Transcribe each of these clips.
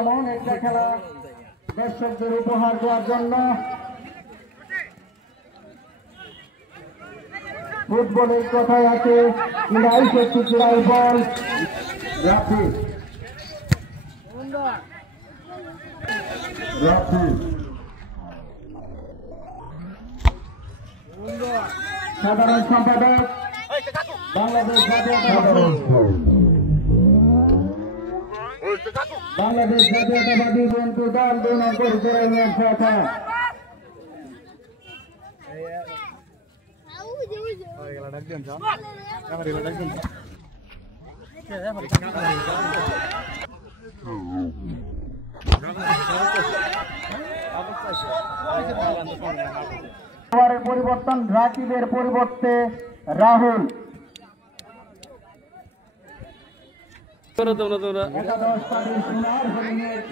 এমন একটা খেলা দর্শকদের উপহার দেওয়ার জন্য ফুটবলের কথায় আছে ক্রীড়াই শক্তি ক্রীড়াই বল। রাখি সাধারণ সম্পাদক বাংলাদেশ জাতীয়তাবাদী বিএনপি দল 2 নং পরিচয় শাখা। পরিবর্তন রাকিবের পরিবর্তে রাহুল।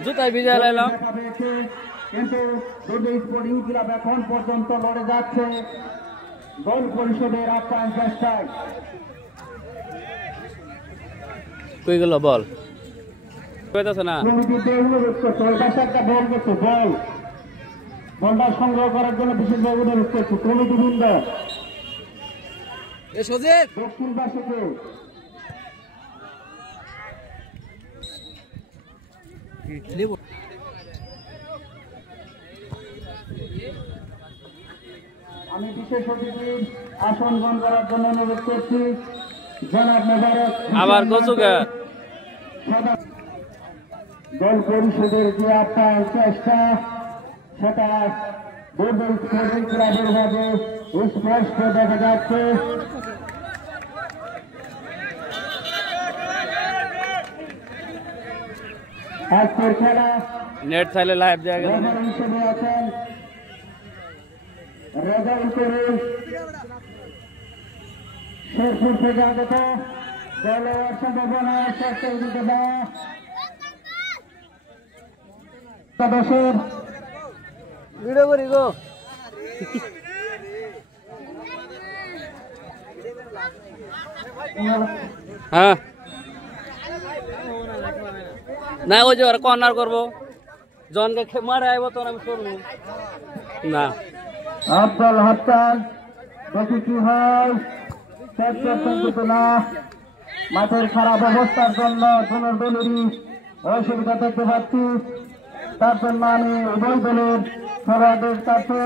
জুতায় ভিজা লাইলাম, কিন্তু স্পোর্টিং ক্লাব এখন পর্যন্ত লড়ে যাচ্ছে গোল পরিষদের আপ্যায়ন চেষ্টায়। কই গেল বল? কইতাছে না বল বলটা সংগ্রহ করার জন্য বিশেষভাবে অনুরোধ করছি কমিটি বৃন্দ দক্ষিণ পাশে। আমি বিশেষ অতিথির আসন গ্রহণ করার জন্য অনুরোধ করছি জনাব মোবারক। আবার কচুকা দল পরিষদের যে আপ্যায়ন চেষ্টা সেটা ক্লাবের ভাবে স্পষ্ট দেখা যাচ্ছে। আজকের খেলা নেট চাইলে লাইভ দেওয়া গেল হিসেবে আছেন রেজাউল করিম শেরপুর থেকে আগত দলের সম্ভাবনা সদস্যের ভিডিও করি গো। হ্যাঁ না ওই যে ওরা কর্নার করবো জনকে মারে আইব তখন আমি করবো না। আব্দুল হাসান মাঠের খারাপ অবস্থার জন্য পুনর্দলেরই অসুবিধা দেখতে পাচ্ছি। তার জন্য আমি উভয় দলের খেলোয়াড়দের কাছে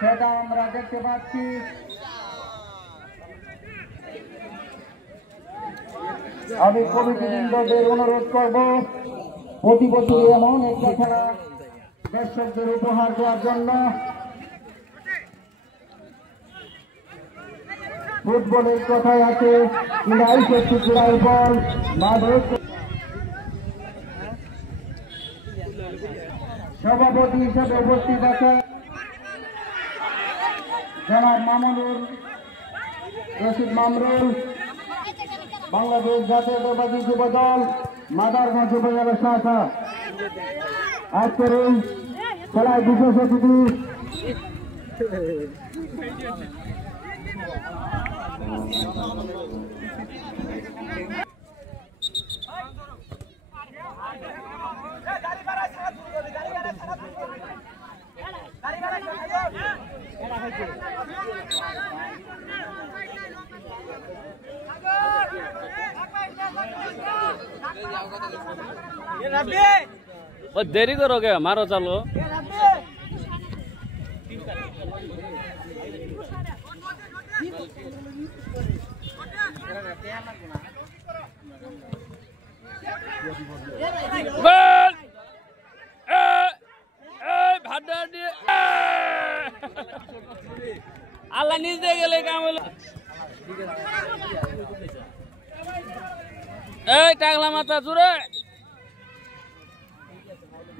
সেটা আমরা দেখতে পাচ্ছি। আমি কমিটিবৃন্দদের অনুরোধ করব প্রতি বছর এমন একটা খেলা দর্শকদের উপহার দেওয়ার জন্য ফুটবলের কথায় আছে ক্রীড়াই শক্তি ক্রীড়াই বল। সভাপতি হিসেবে উপস্থিত আছে জনাব মামুনুর রশিদ মামরুল, বাংলাদেশ জাতীয়তাবাদী যুব দল মাদারগঞ্জ উপজেলা শাখা। আজকের এই খেলায় বিশেষ অতিথি देरी करोगे मारो चलो আল্লাহ নিজে গেলে কাম হলো। এই টাকলা মাথা জুড়ে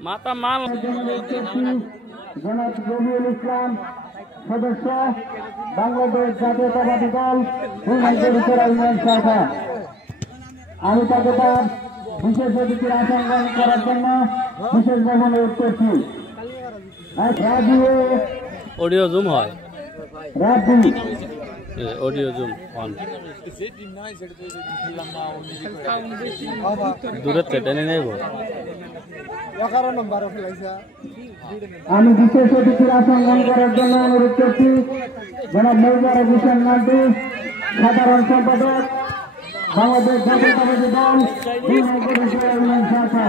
মাথা মাল। জনাব রবিউল ইসলাম সদস্য বাংলাদেশ জাতীয়তাবাদী দল ইউনিয়ন শাখা। আমি তাকে তার বিশেষ অতিথির আসন গ্রহণ করার জন্য বিশেষভাবে অনুরোধ করছি। অডিও জুম হয়, রাজু অডিও জুম অন, দূরের থেকে টেনে নেব। আমি বিশেষ অতিথির আসন গ্রহণ করার জন্য অনুরোধ করছি জনাব মৌজার হোসেন নান্টু, সাধারণ সম্পাদক, বাংলাদেশ জাতীয়তাবাদী দল শাখা।